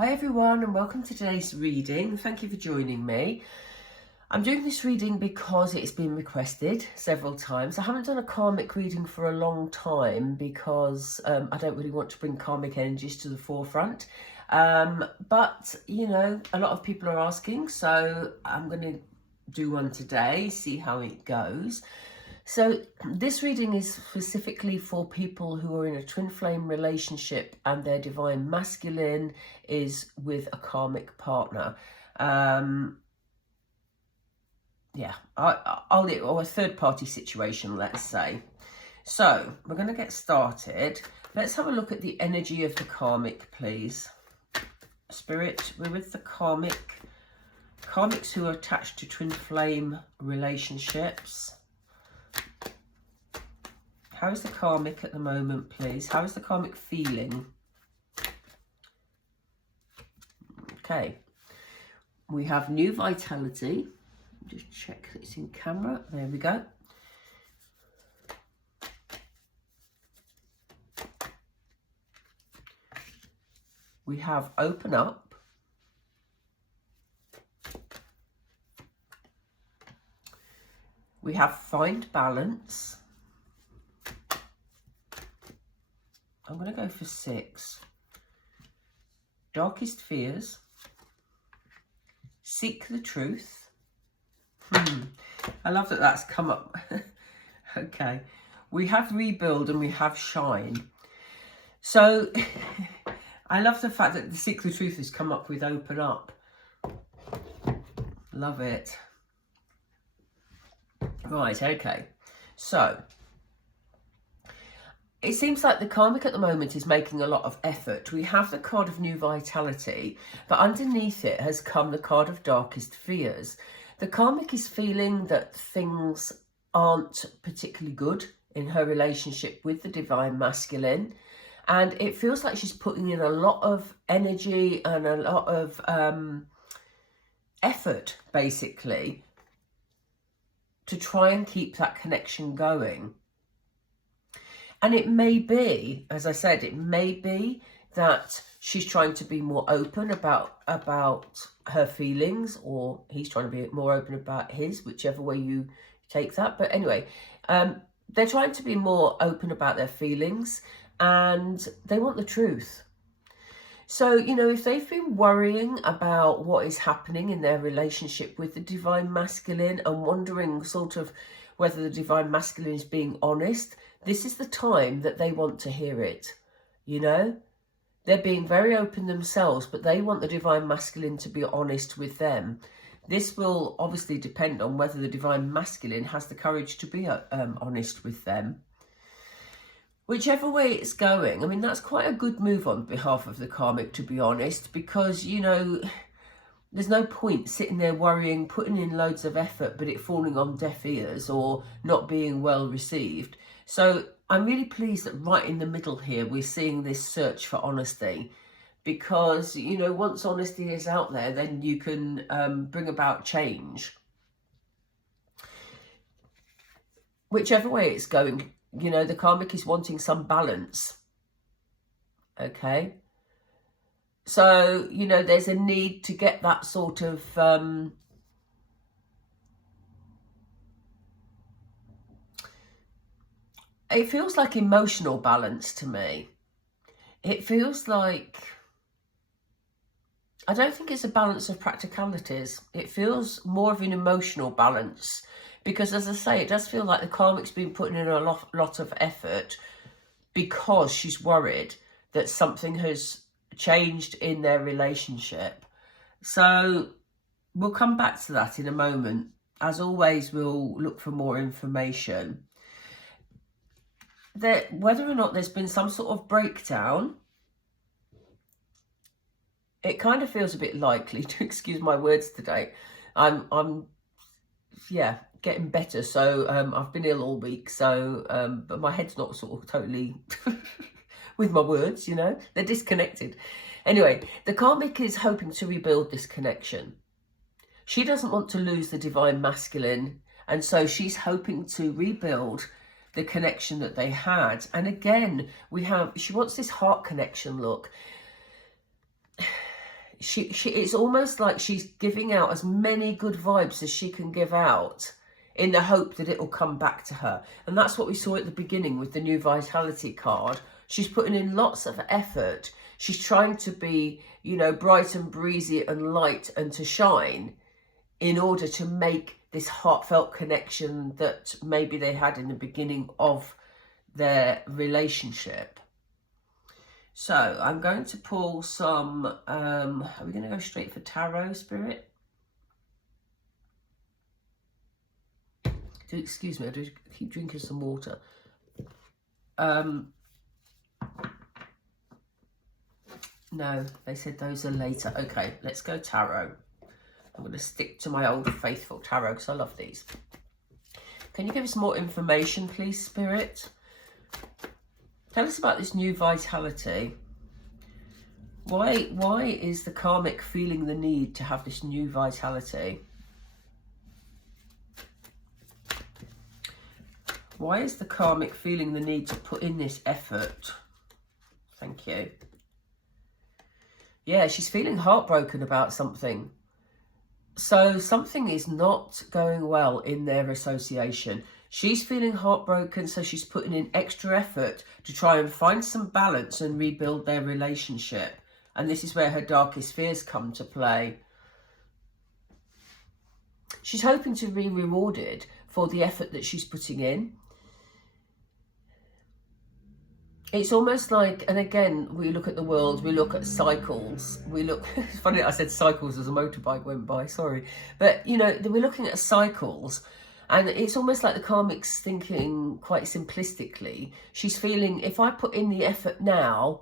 Hi everyone and welcome to today's reading. Thank you for joining me. I'm doing this reading because it's been requested several times. I haven't done a karmic reading for a long time because I don't really want to bring karmic energies to the forefront. But, you know, a lot of people are asking, so I'm going to do one today, see how it goes. So this reading is specifically for people who are in a twin flame relationship and their divine masculine is with a karmic partner. Or a third party situation, let's say. So we're going to get started. Let's have a look at the energy of the karmic, please. Spirit, we're with the karmics who are attached to twin flame relationships. How is the karmic at the moment, please? How is the karmic feeling? Okay. We have new vitality. Just check that it's in camera. There we go. We have open up. We have find balance. I'm going to go for 6. Darkest fears. Seek the truth. I love that that's come up. Okay. We have rebuild and we have shine. So I love the fact that the seek the truth has come up with open up. Love it. Right, okay. So it seems like the karmic at the moment is making a lot of effort. We have the card of new vitality, but underneath it has come the card of darkest fears. The karmic is feeling that things aren't particularly good in her relationship with the divine masculine. And it feels like she's putting in a lot of energy and a lot of effort, basically, to try and keep that connection going. And it may be, as I said, it may be that she's trying to be more open about her feelings, or he's trying to be more open about his, whichever way you take that. But anyway, they're trying to be more open about their feelings and they want the truth. So, you know, if they've been worrying about what is happening in their relationship with the divine masculine and wondering sort of whether the divine masculine is being honest, this is the time that they want to hear it, you know? They're being very open themselves, but they want the divine masculine to be honest with them. This will obviously depend on whether the divine masculine has the courage to be honest with them. Whichever way it's going, I mean, that's quite a good move on behalf of the karmic, to be honest, because, you know, there's no point sitting there worrying, putting in loads of effort, but it falling on deaf ears or not being well received. So I'm really pleased that right in the middle here, we're seeing this search for honesty, because, you know, once honesty is out there, then you can bring about change. Whichever way it's going, you know, the karmic is wanting some balance. Okay. So, you know, there's a need to get that sort of it feels like emotional balance to me. It feels like, I don't think it's a balance of practicalities. It feels more of an emotional balance, because, as I say, it does feel like the karmic's been putting in a lot of effort because she's worried that something has changed in their relationship. So we'll come back to that in a moment. As always, we'll look for more information. That whether or not there's been some sort of breakdown, it kind of feels a bit likely, to excuse my words today. I'm getting better. So I've been ill all week. So but my head's not sort of totally with my words, you know, they're disconnected. Anyway, the karmic is hoping to rebuild this connection. She doesn't want to lose the divine masculine, and so she's hoping to rebuild the connection that they had. And again, she wants this heart connection look. it's almost like she's giving out as many good vibes as she can give out in the hope that it will come back to her. And that's what we saw at the beginning with the new Vitality card. She's putting in lots of effort. She's trying to be, you know, bright and breezy and light and to shine in order to make this heartfelt connection that maybe they had in the beginning of their relationship. So I'm going to pull some, are we going to go straight for tarot, Spirit? Excuse me, I do keep drinking some water. No, they said those are later. Okay, let's go tarot. I'm going to stick to my old faithful tarot because I love these. Can you give us more information, please, Spirit? Tell us about this new Vitality. Why is the Karmic feeling the need to have this new Vitality? Why is the Karmic feeling the need to put in this effort? Thank you. Yeah, she's feeling heartbroken about something. So something is not going well in their association. She's feeling heartbroken, so she's putting in extra effort to try and find some balance and rebuild their relationship. And this is where her darkest fears come to play. She's hoping to be rewarded for the effort that she's putting in. It's almost like, and again, we look at the world, we look at cycles, we look, it's funny I said cycles as a motorbike went by, sorry. But, you know, we're looking at cycles, and it's almost like the Karmic's thinking quite simplistically. She's feeling, if I put in the effort now,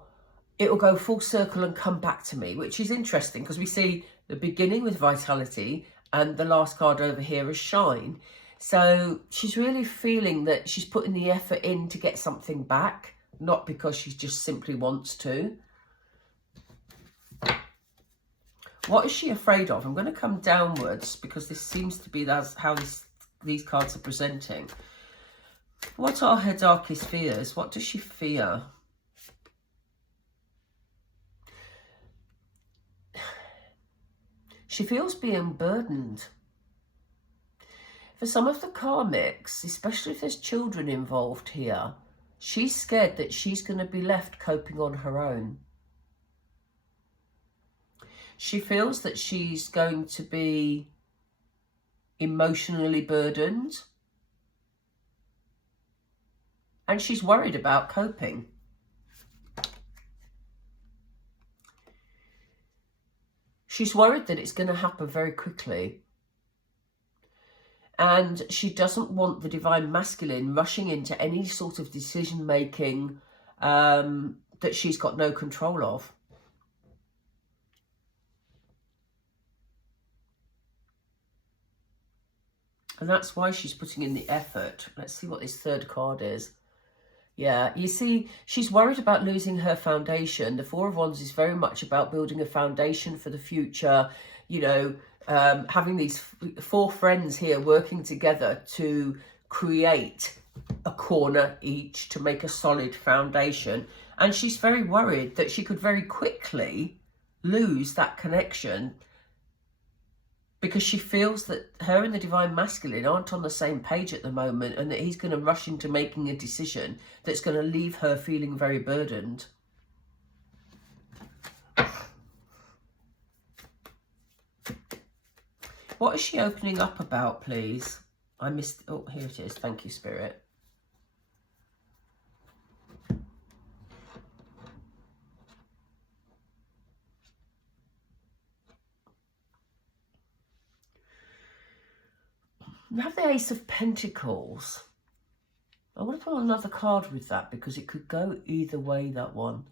it will go full circle and come back to me, which is interesting because we see the beginning with Vitality and the last card over here is Shine. So she's really feeling that she's putting the effort in to get something back. Not because she just simply wants to. What is she afraid of? I'm going to come downwards because this seems to be how these cards are presenting. What are her darkest fears? What does she fear? She feels being burdened. For some of the Karmics, especially if there's children involved here, she's scared that she's going to be left coping on her own. She feels that she's going to be emotionally burdened. And she's worried about coping. She's worried that it's going to happen very quickly. And she doesn't want the Divine Masculine rushing into any sort of decision-making that she's got no control of. And that's why she's putting in the effort. Let's see what this third card is. Yeah, you see, she's worried about losing her foundation. The Four of Wands is very much about building a foundation for the future, you know, having these four friends here working together to create a corner each to make a solid foundation. And she's very worried that she could very quickly lose that connection because she feels that her and the Divine Masculine aren't on the same page at the moment and that he's going to rush into making a decision that's going to leave her feeling very burdened. What is she opening up about, please? I missed... Oh, here it is. Thank you, Spirit. We have the Ace of Pentacles. I want to pull another card with that because it could go either way, that one.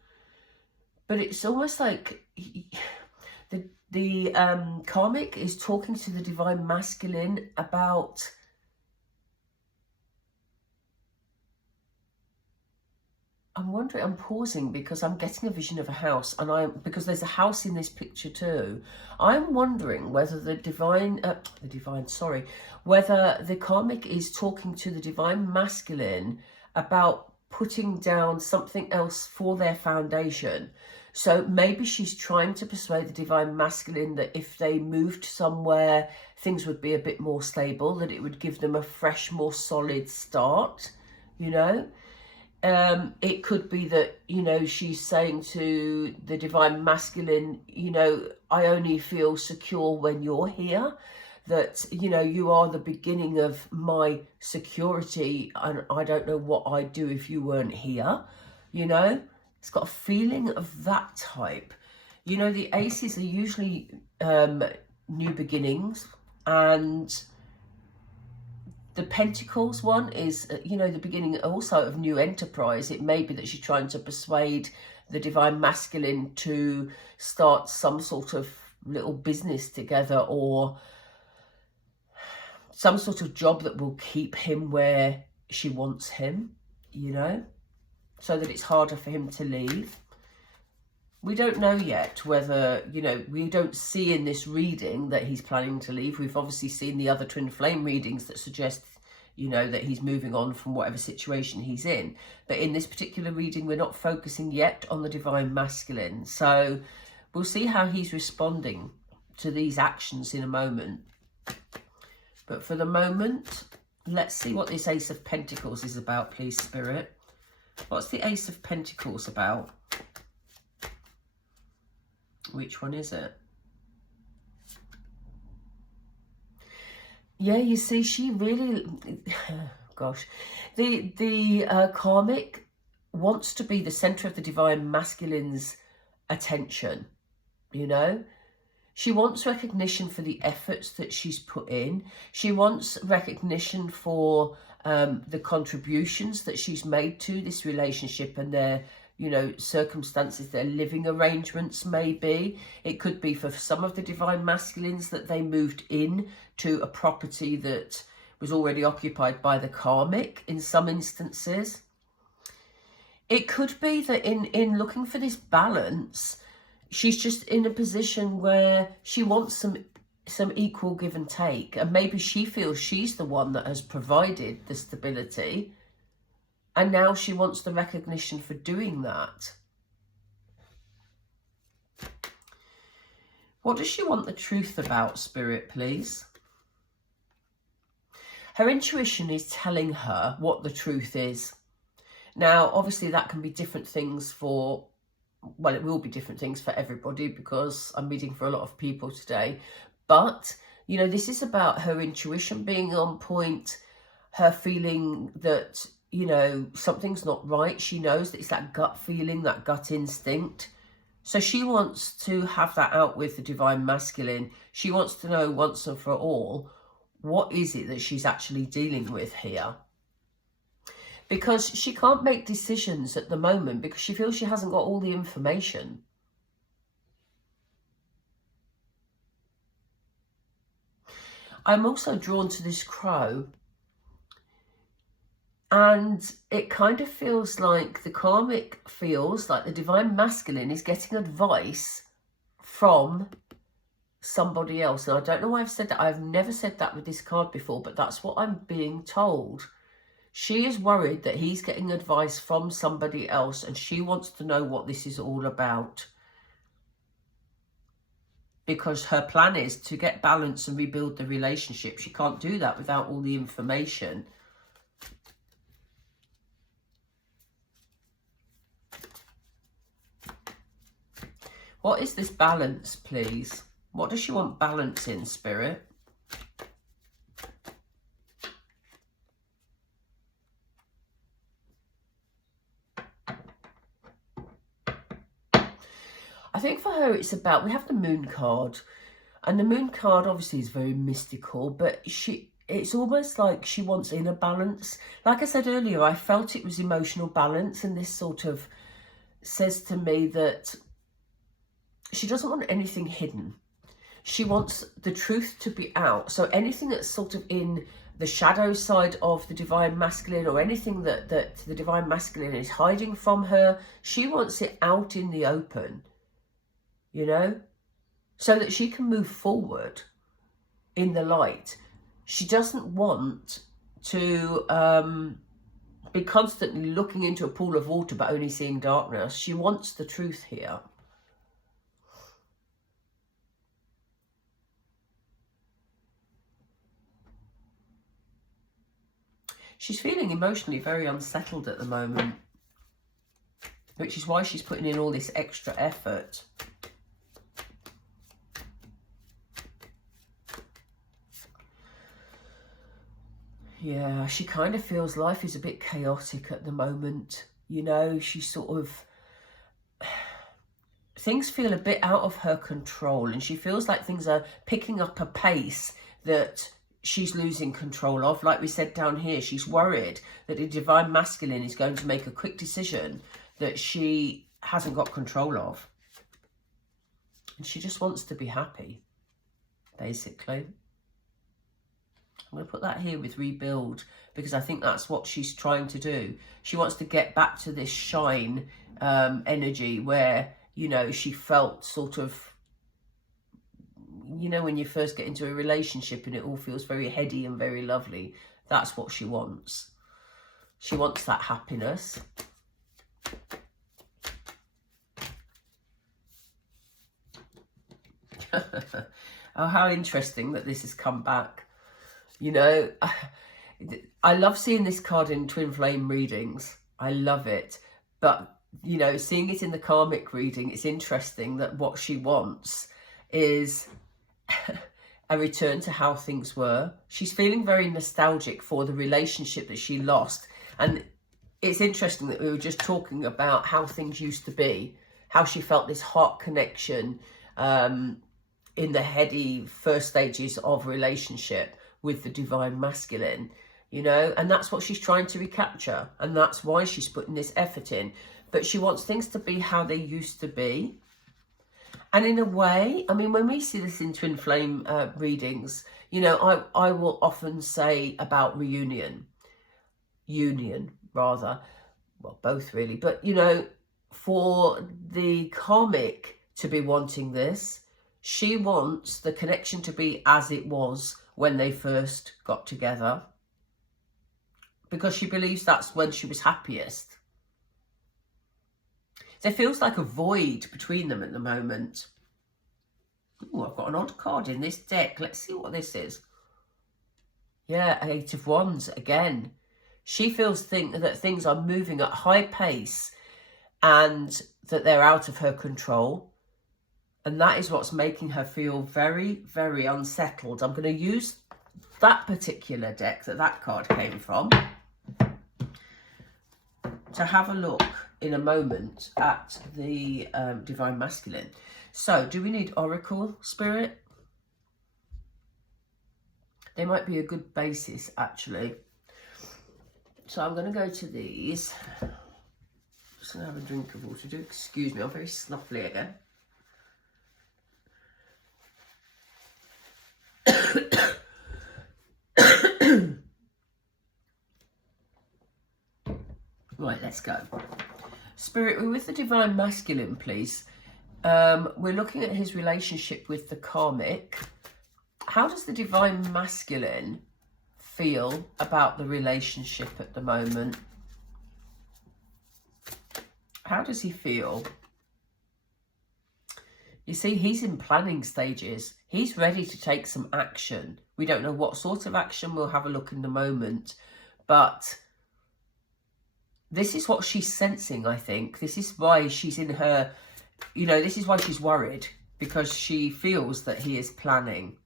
But it's almost like... The Karmic is talking to the Divine Masculine about I'm wondering, I'm pausing because I'm getting a vision of a house, and because there's a house in this picture too. I'm wondering whether whether the Karmic is talking to the Divine Masculine about putting down something else for their foundation. So maybe she's trying to persuade the Divine Masculine that if they moved somewhere, things would be a bit more stable, that it would give them a fresh, more solid start, you know. It could be that, you know, she's saying to the Divine Masculine, you know, I only feel secure when you're here, that, you know, you are the beginning of my security, and I don't know what I'd do if you weren't here, you know. It's got a feeling of that type. You know, the aces are usually new beginnings, and the Pentacles one is, you know, the beginning also of new enterprise. It may be that she's trying to persuade the Divine Masculine to start some sort of little business together, or some sort of job that will keep him where she wants him, you know, so that it's harder for him to leave. We don't know yet whether, you know, we don't see in this reading that he's planning to leave. We've obviously seen the other twin flame readings that suggest, you know, that he's moving on from whatever situation he's in. But in this particular reading, we're not focusing yet on the Divine Masculine. So we'll see how he's responding to these actions in a moment. But for the moment, let's see what this Ace of Pentacles is about, please, Spirit. What's the Ace of Pentacles about? Which one is it? Yeah, you see, she really, gosh, the Karmic wants to be the center of the Divine Masculine's attention, you know. She wants recognition for the efforts that she's put in. She wants recognition for the contributions that she's made to this relationship and their, you know, circumstances, their living arrangements maybe. It could be for some of the Divine Masculines that they moved in to a property that was already occupied by the Karmic in some instances. It could be that in looking for this balance, she's just in a position where she wants some equal give and take, and maybe she feels she's the one that has provided the stability, and now she wants the recognition for doing that. What does she want the truth about, Spirit, please? Her intuition is telling her what the truth is. Now, obviously, that can be different things for, well, it will be different things for everybody, because I'm reading for a lot of people today. But, you know, this is about her intuition being on point, her feeling that, you know, something's not right. She knows that it's that gut feeling, that gut instinct. So she wants to have that out with the Divine Masculine. She wants to know once and for all, what is it that she's actually dealing with here? Because she can't make decisions at the moment because she feels she hasn't got all the information. I'm also drawn to this crow. And it kind of feels like the Karmic feels like the Divine Masculine is getting advice from somebody else. And I don't know why I've said that. I've never said that with this card before, but that's what I'm being told. She is worried that he's getting advice from somebody else, and she wants to know what this is all about. Because her plan is to get balance and rebuild the relationship. She can't do that without all the information. What is this balance, please? What does she want balance in, Spirit? I think for her it's about, we have the Moon card. And the Moon card obviously is very mystical, but it's almost like she wants inner balance. Like I said earlier, I felt it was emotional balance, and this sort of says to me that she doesn't want anything hidden. She wants the truth to be out. So anything that's sort of in the shadow side of the Divine Masculine, or anything that the Divine Masculine is hiding from her, she wants it out in the open, you know, so that she can move forward in the light. She doesn't want to be constantly looking into a pool of water but only seeing darkness. She wants the truth here. She's feeling emotionally very unsettled at the moment, which is why she's putting in all this extra effort. Yeah, she kind of feels life is a bit chaotic at the moment. You know, she's sort of... things feel a bit out of her control, and she feels like things are picking up a pace that she's losing control of. Like we said down here, she's worried that the divine masculine is going to make a quick decision that she hasn't got control of. And she just wants to be happy, basically. I'm going to put that here with rebuild, because I think that's what she's trying to do. She wants to get back to this shine energy where, you know, she felt sort of, you know, when you first get into a relationship and it all feels very heady and very lovely. That's what she wants. She wants that happiness. Oh, how interesting that this has come back. You know, I love seeing this card in twin flame readings. I love it. But, you know, seeing it in the karmic reading, it's interesting that what she wants is a return to how things were. She's feeling very nostalgic for the relationship that she lost. And it's interesting that we were just talking about how things used to be, how she felt this heart connection in the heady first stages of relationship with the divine masculine, you know, and that's what she's trying to recapture, and that's why she's putting this effort in. But she wants things to be how they used to be. And in a way, I mean, when we see this in twin flame readings, you know, I will often say about union rather, well, both really, but, you know, for the karmic to be wanting this, she wants the connection to be as it was when they first got together, because she believes that's when she was happiest. There feels like a void between them at the moment. Oh, I've got an odd card in this deck. Let's see what this is. Yeah, 8 of Wands again. She feels that things are moving at high pace and that they're out of her control. And that is what's making her feel very, very unsettled. I'm going to use that particular deck that card came from to have a look in a moment at the divine masculine. So, do we need Oracle Spirit? They might be a good basis, actually. So I'm going to go to these. Just going to have a drink of water. Do excuse me, I'm very snuffly again. Right, let's go. Spirit, we're with the divine masculine, please. We're looking at his relationship with the karmic. How does the divine masculine feel about the relationship at the moment? How does he feel? You see, he's in planning stages. He's ready to take some action. We don't know what sort of action. We'll have a look in a moment. But this is what she's sensing, I think. This is why she's in her, you know, this is why she's worried. Because she feels that he is planning.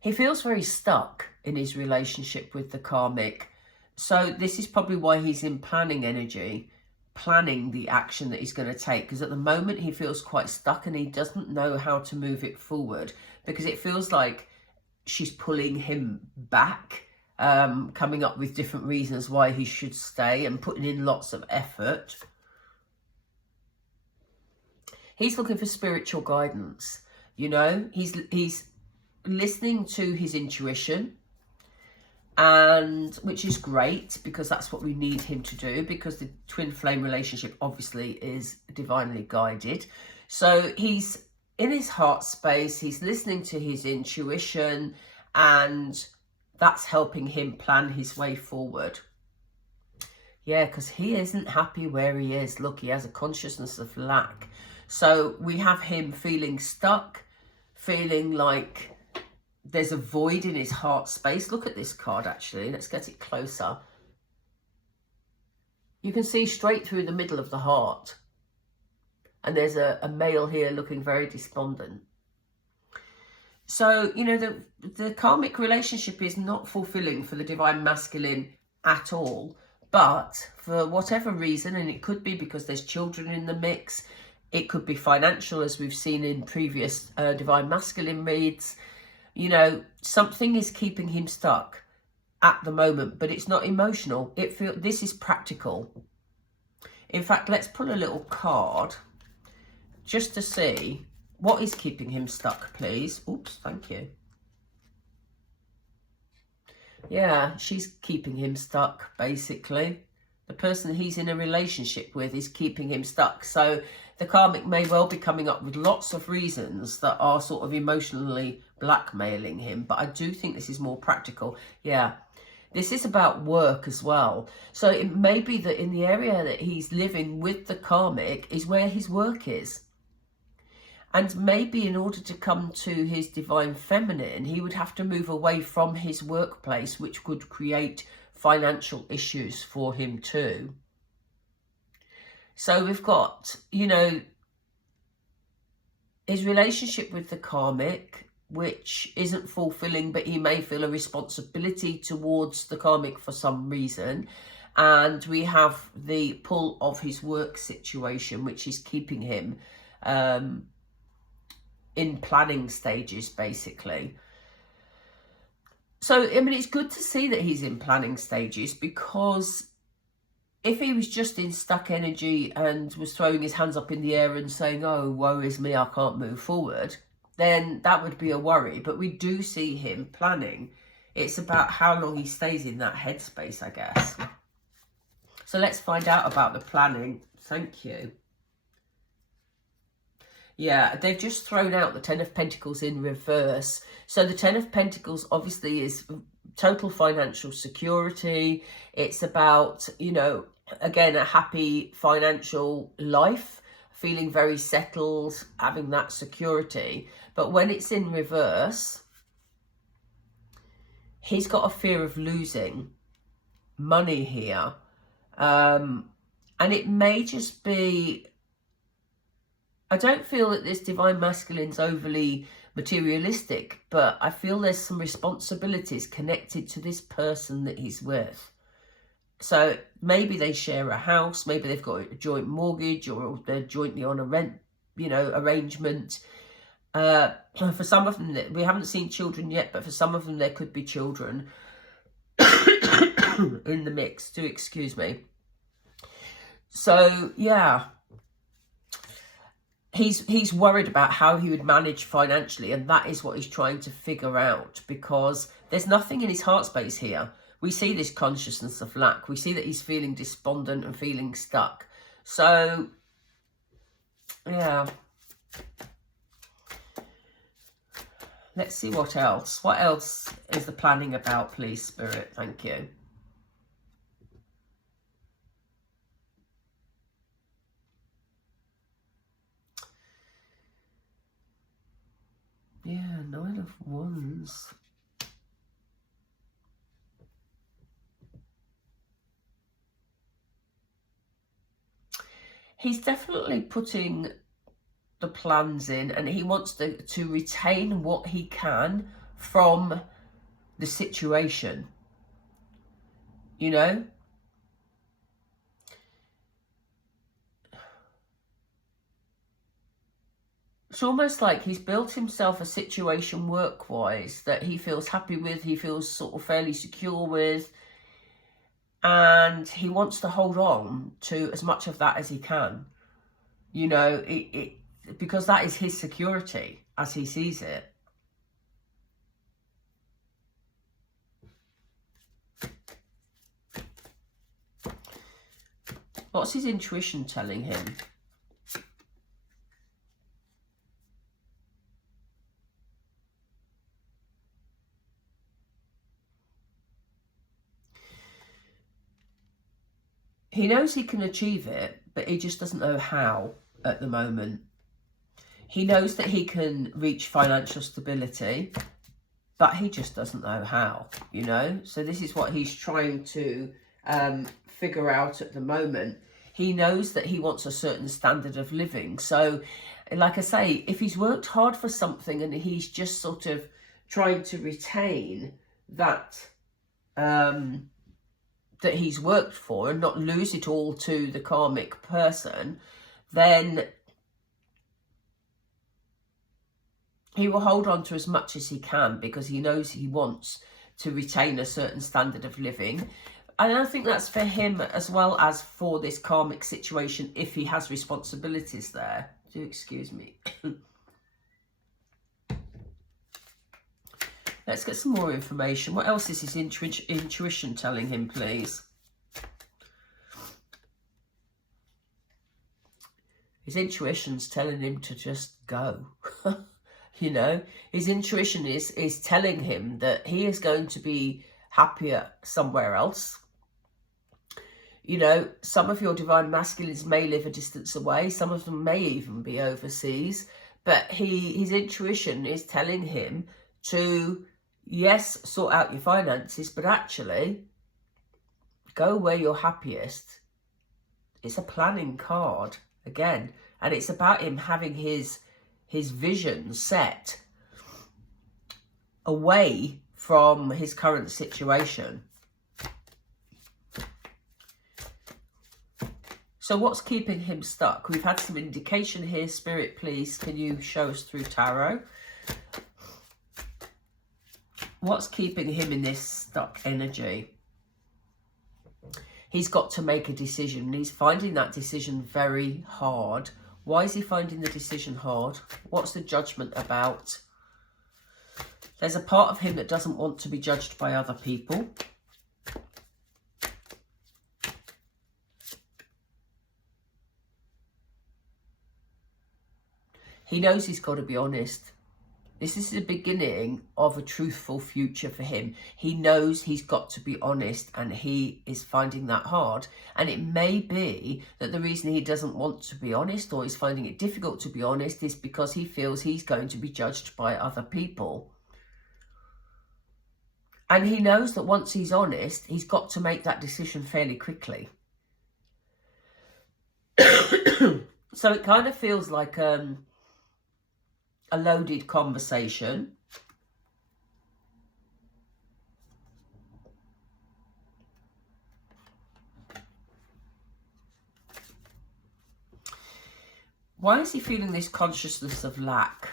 He feels very stuck in his relationship with the karmic. So this is probably why he's in planning energy, planning the action that he's going to take. Because at the moment he feels quite stuck and he doesn't know how to move it forward. Because it feels like she's pulling him back, coming up with different reasons why he should stay and putting in lots of effort. He's looking for spiritual guidance, you know. He's listening to his intuition, and which is great because that's what we need him to do, because the twin flame relationship obviously is divinely guided. So he's in his heart space, he's listening to his intuition, and that's helping him plan his way forward. Yeah, because he isn't happy where he is. Look, he has a consciousness of lack. So we have him feeling stuck, feeling like there's a void in his heart space. Look at this card, actually. Let's get it closer. You can see straight through the middle of the heart. And there's a male here looking very despondent. So, you know, the karmic relationship is not fulfilling for the divine masculine at all. But for whatever reason, and it could be because there's children in the mix, it could be financial, as we've seen in previous divine masculine reads, you know, something is keeping him stuck at the moment, but it's not emotional. This is practical. In fact, let's pull a little card just to see what is keeping him stuck, please. Oops, thank you. Yeah, she's keeping him stuck, basically. The person he's in a relationship with is keeping him stuck. So the karmic may well be coming up with lots of reasons that are sort of emotionally blackmailing him. But I do think this is more practical. Yeah, this is about work as well. So it may be that in the area that he's living with the karmic is where his work is. And maybe in order to come to his divine feminine, he would have to move away from his workplace, which could create financial issues for him too. So we've got, you know, his relationship with the karmic, which isn't fulfilling, but he may feel a responsibility towards the karmic for some reason. And we have the pull of his work situation, which is keeping him in planning stages, basically. So, I mean, it's good to see that he's in planning stages, because if he was just in stuck energy and was throwing his hands up in the air and saying, oh, woe is me, I can't move forward, then that would be a worry. But we do see him planning. It's about how long he stays in that headspace, I guess. So let's find out about the planning. Thank you. Yeah, they've just thrown out the Ten of Pentacles in reverse. So the Ten of Pentacles obviously is total financial security. It's about, you know, again, a happy financial life, feeling very settled, having that security. But when it's in reverse, he's got a fear of losing money here. And it may just be, I don't feel that this divine masculine's overly materialistic, but I feel there's some responsibilities connected to this person that he's with. So maybe they share a house, maybe they've got a joint mortgage, or they're jointly on a rent, you know, arrangement. For some of them, we haven't seen children yet, but for some of them there could be children in the mix, do excuse me. So yeah, he's worried about how he would manage financially, and that is what he's trying to figure out, because there's nothing in his heart space here. We see this consciousness of lack. We see that he's feeling despondent and feeling stuck. So yeah, let's see what else. What else is the planning about, please, Spirit? Thank you. Yeah, 9 of Wands. He's definitely putting the plans in, and he wants to retain what he can from the situation, you know. It's almost like he's built himself a situation work-wise that he feels happy with, he feels sort of fairly secure with, and he wants to hold on to as much of that as he can, you know, because that is his security as he sees it. What's his intuition telling him? He knows he can achieve it, but he just doesn't know how at the moment. He knows that he can reach financial stability. but he just doesn't know how, you know. So this is what he's trying to figure out at the moment. He knows that he wants a certain standard of living. So, like I say, if he's worked hard for something and he's just sort of trying to retain that that he's worked for and not lose it all to the karmic person, then he will hold on to as much as he can, because he knows he wants to retain a certain standard of living. And I think that's for him as well as for this karmic situation, if he has responsibilities there. Do excuse me. Let's get some more information. What else is his intuition telling him, please? His intuition's telling him to just go. You know, his intuition is telling him that he is going to be happier somewhere else. You know, some of your divine masculines may live a distance away. Some of them may even be overseas. But his intuition is telling him to, yes, sort out your finances, but actually go where you're happiest. It's a planning card again, and it's about him having his vision set away from his current situation. So what's keeping him stuck? We've had some indication here. Spirit, please, can you show us through tarot? What's keeping him in this stuck energy? He's got to make a decision. He's finding that decision very hard. Why is he finding the decision hard? What's the judgment about? There's a part of him that doesn't want to be judged by other people. He knows he's got to be honest. This is the beginning of a truthful future for him. He knows he's got to be honest, and he is finding that hard. And it may be that the reason he doesn't want to be honest, or is finding it difficult to be honest, is because he feels he's going to be judged by other people. And he knows that once he's honest, he's got to make that decision fairly quickly. So it kind of feels like a loaded conversation. Why is he feeling this consciousness of lack?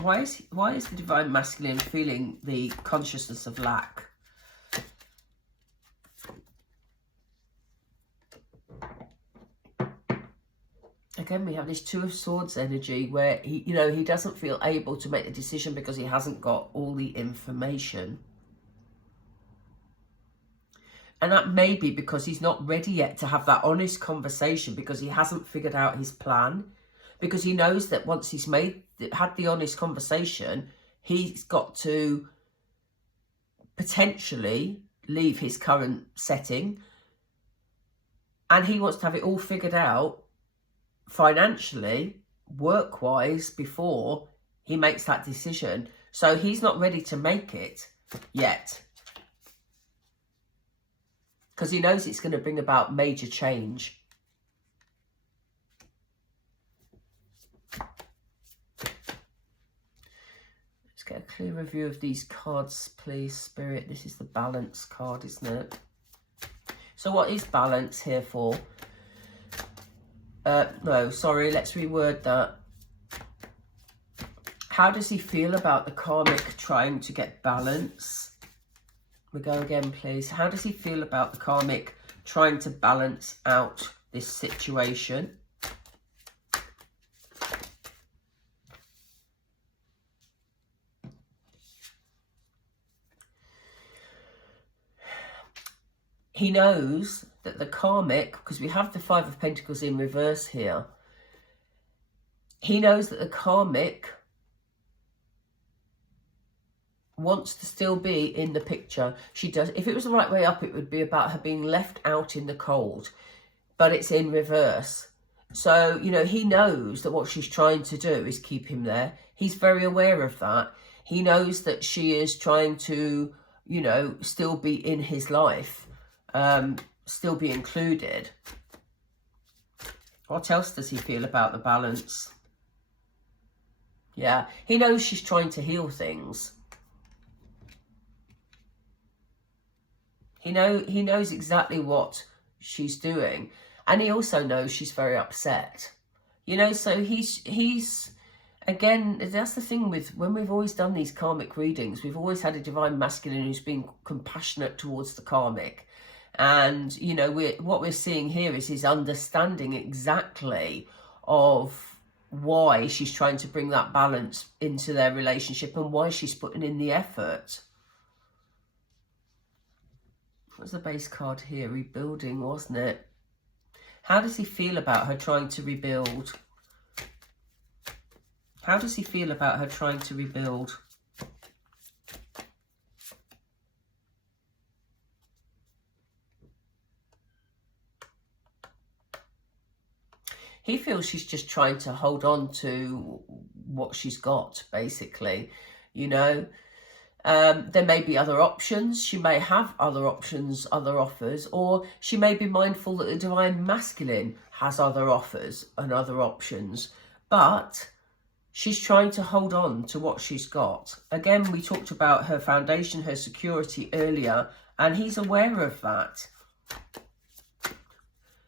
Why is the divine masculine feeling the consciousness of lack? Again, we have this Two of Swords energy where he doesn't feel able to make the decision because he hasn't got all the information. And that may be because he's not ready yet to have that honest conversation, because he hasn't figured out his plan. Because he knows that once he's had the honest conversation, he's got to potentially leave his current setting. And he wants to have it all figured out financially, work-wise, before he makes that decision. So he's not ready to make it yet, because he knows it's going to bring about major change. Let's get a clearer view of these cards, please, Spirit. This is the balance card, isn't it? So what is balance here for? No, sorry, let's reword that. How does he feel about the karmic trying to get balance? We go again, please. How does he feel about the karmic trying to balance out this situation? He knows that the karmic, because we have the Five of Pentacles in reverse here, he knows that the karmic wants to still be in the picture. She does. If it was the right way up, it would be about her being left out in the cold, but it's in reverse. So, you know, he knows that what she's trying to do is keep him there. He's very aware of that. He knows that she is trying to, you know, still be in his life, still be included. What else does he feel about the balance? Yeah, he knows she's trying to heal things. He knows exactly what she's doing. And he also knows she's very upset. You know, so he's again, that's the thing with when we've always done these karmic readings, we've always had a divine masculine who's been compassionate towards the karmic. And, you know, what we're seeing here is his understanding exactly of why she's trying to bring that balance into their relationship and why she's putting in the effort. What's the base card here? Rebuilding, wasn't it? How does he feel about her trying to rebuild? How does he feel about her trying to rebuild? He feels she's just trying to hold on to what she's got, basically. You know, there may be other options. She may have other options, other offers, or she may be mindful that the divine masculine has other offers and other options. But she's trying to hold on to what she's got. Again, we talked about her foundation, her security earlier, and he's aware of that.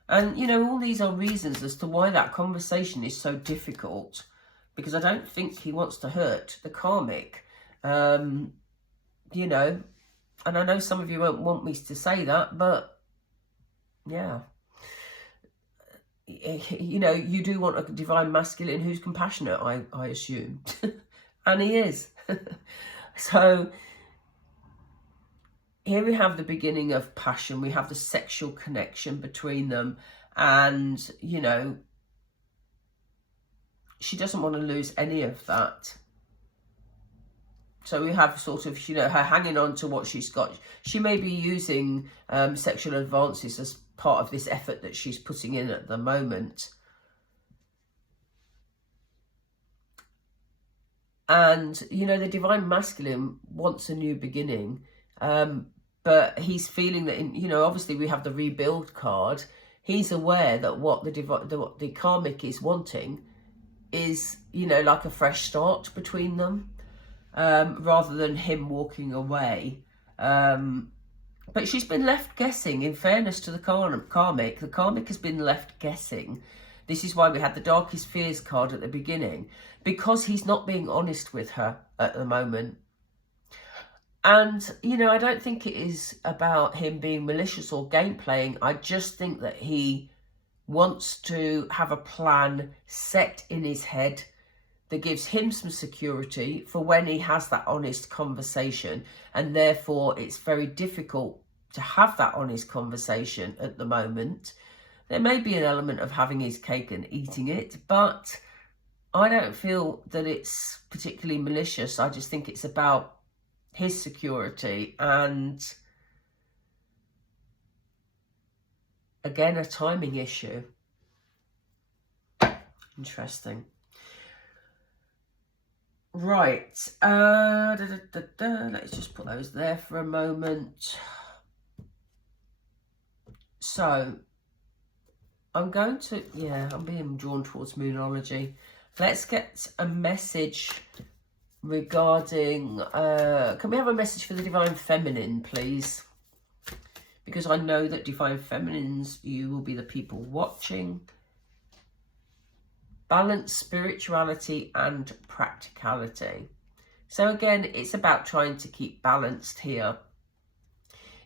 And, you know, all these are reasons as to why that conversation is so difficult, because I don't think he wants to hurt the karmic, you know, and I know some of you won't want me to say that, but yeah, you know, you do want a divine masculine who's compassionate, I assume, and he is. So here we have the beginning of passion. We have the sexual connection between them. And, you know, she doesn't want to lose any of that. So we have sort of, you know, her hanging on to what she's got. She may be using sexual advances as part of this effort that she's putting in at the moment. And, you know, the divine masculine wants a new beginning. But he's feeling that, you know, obviously we have the rebuild card. He's aware that what the karmic is wanting is, you know, like a fresh start between them, rather than him walking away. But she's been left guessing, in fairness to the karmic. The karmic has been left guessing. This is why we had the darkest fears card at the beginning, because he's not being honest with her at the moment. And, you know, I don't think it is about him being malicious or game playing. I just think that he wants to have a plan set in his head that gives him some security for when he has that honest conversation. And therefore, it's very difficult to have that honest conversation at the moment. There may be an element of having his cake and eating it, but I don't feel that it's particularly malicious. I just think it's about his security and, again, a timing issue. Interesting. Right. Let's just put those there for a moment. So I'm going to, I'm being drawn towards Moonology. Let's get a message regarding, can we have a message for the Divine Feminine, please? Because I know that Divine Feminines, you will be the people watching. Balance, spirituality and practicality. So again, it's about trying to keep balanced here.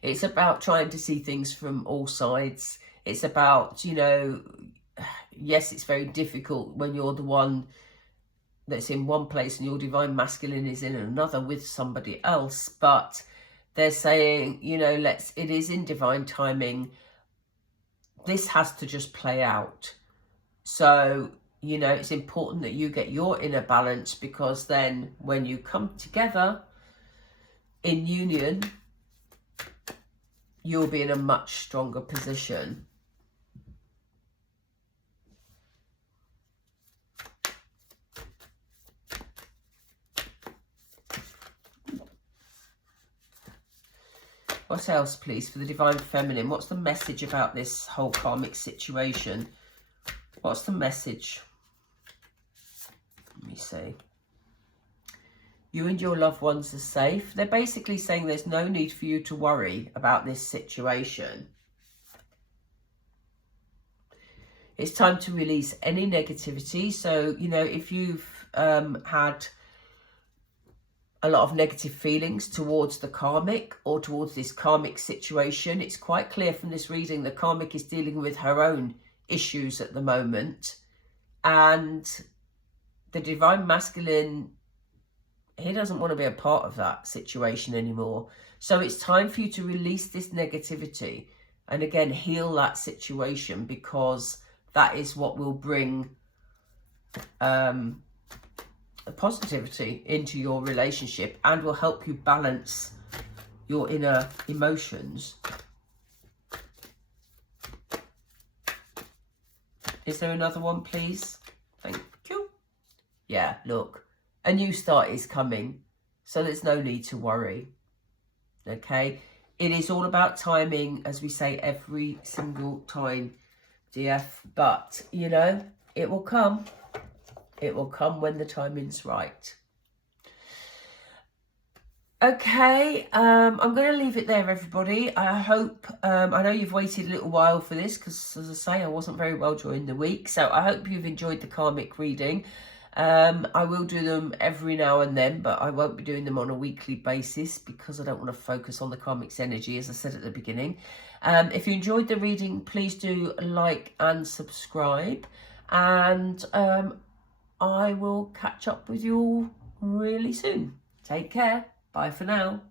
It's about trying to see things from all sides. It's about, you know, yes, it's very difficult when you're the one that's in one place and your divine masculine is in another with somebody else, but they're saying, you know, it is in divine timing. This has to just play out. So, you know, it's important that you get your inner balance, because then when you come together in union, you'll be in a much stronger position. What else, please, for the Divine Feminine? What's the message about this whole karmic situation? What's the message? Let me see. You and your loved ones are safe. They're basically saying there's no need for you to worry about this situation. It's time to release any negativity. So, you know, if you've had a lot of negative feelings towards the karmic or towards this karmic situation, it's quite clear from this reading the karmic is dealing with her own issues at the moment. And the Divine Masculine, he doesn't want to be a part of that situation anymore. So it's time for you to release this negativity and again heal that situation, because that is what will bring positivity into your relationship and will help you balance your inner emotions. Is there another one, please? Thank you. Yeah, look. A new start is coming, so there's no need to worry, okay? It is all about timing, as we say every single time, DF, but, you know, it will come. It will come when the timing's right. Okay, I'm going to leave it there, everybody. I hope, I know you've waited a little while for this, because, as I say, I wasn't very well during the week, so I hope you've enjoyed the karmic reading. I will do them every now and then, but I won't be doing them on a weekly basis because I don't want to focus on the karmic's energy, as I said at the beginning. If you enjoyed the reading, please do like and subscribe, and I will catch up with you all really soon. Take care. Bye for now.